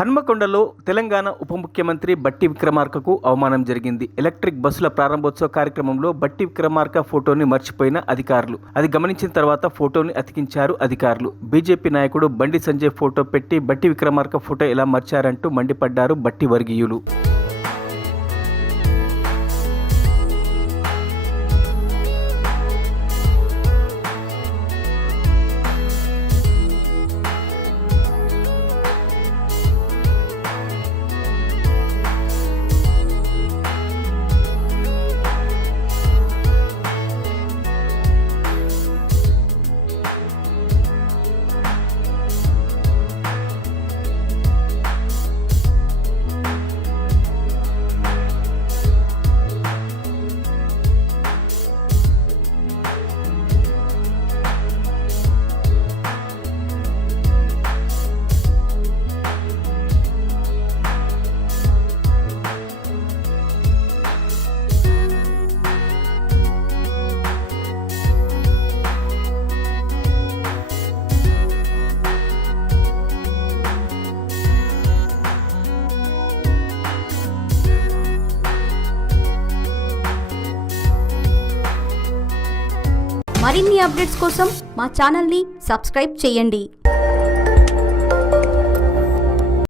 హన్మకొండలో తెలంగాణ ఉప ముఖ్యమంత్రి బట్టి విక్రమార్కకు అవమానం జరిగింది. ఎలక్ట్రిక్ బస్సుల ప్రారంభోత్సవ కార్యక్రమంలో బట్టి విక్రమార్క ఫోటోని మర్చిపోయిన అధికారులు. అది గమనించిన తర్వాత ఫోటోని అతికించారు అధికారులు. బీజేపీ నాయకుడు బండి సంజయ్ ఫోటో పెట్టి బట్టి విక్రమార్క ఫోటో ఎలా మర్చారంటూ మండిపడ్డారు బట్టి వర్గీయులు. మరిన్ని అప్డేట్స్ కోసం మా ఛానల్ని సబ్స్క్రైబ్ చేయండి.